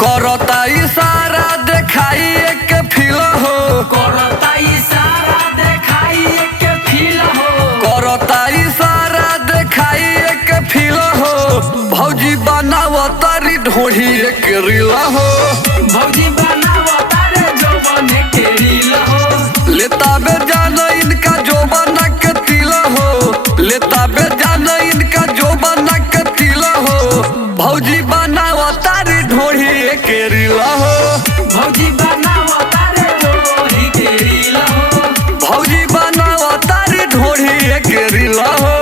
करता इशारा देखाई एक फील हो, करता इशारा देखाई एक फील हो, करता इशारा देखाई एक फील हो। भौजी बनाव तारी ढोही एक रील हो, भौजी बनाव तारे जौवन के रील हो। लेता बे जान इनका जो बना के तिल हो, लेता बे जान इनका जो बना के तिल हो। भौजी बनाव तारी ढोही एक रील हो, भौजी बनाव तारे जौवन के रील हो, भौजी बनाव तारी ढोही एक रील हो।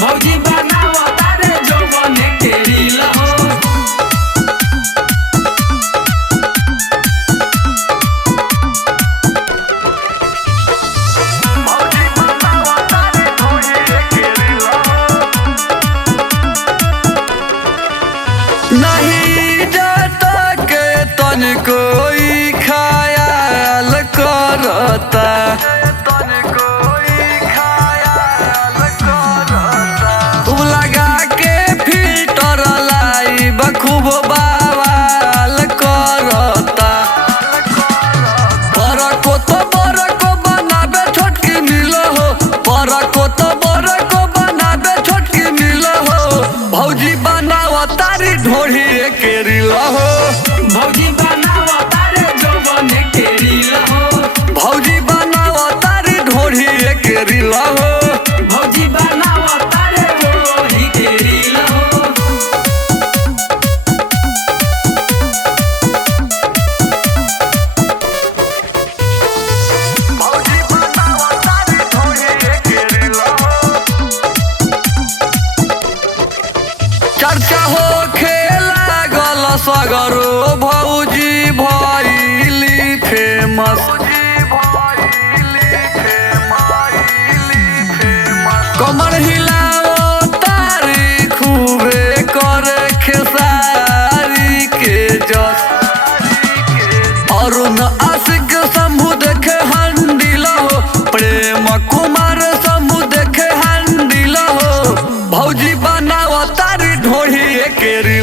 भौजी बनाव तारे जौवन के रील हो। नहीं जाता के तन कोई ख्याल करता, तू लगा के फिल्टर लाई बखूब बवाल करता। बरको तो बरको बनाबे छोटकी मिल हो, बरको तो बरको बनाबे छोटकी मिल हो। भौजी बनाव तारी ढोही एक रील हो, भौजी बनाव तारे जौवन के रील हो, भौजी बनाव तारी ढोही एक रील हो। भौजी बनाव तारे जौवन के रील हो। चर्चा हो खेला गल सगरो भौजी भइली फेमस, कमर हिलाओ तारी खूबे करे खेसारी के जस। अरुण आशिक शंभु देखे हंडिल हो, प्रेम कुमार शंभु देखे हंडिल हो। भौजी बनाव तारी ढोही एक रील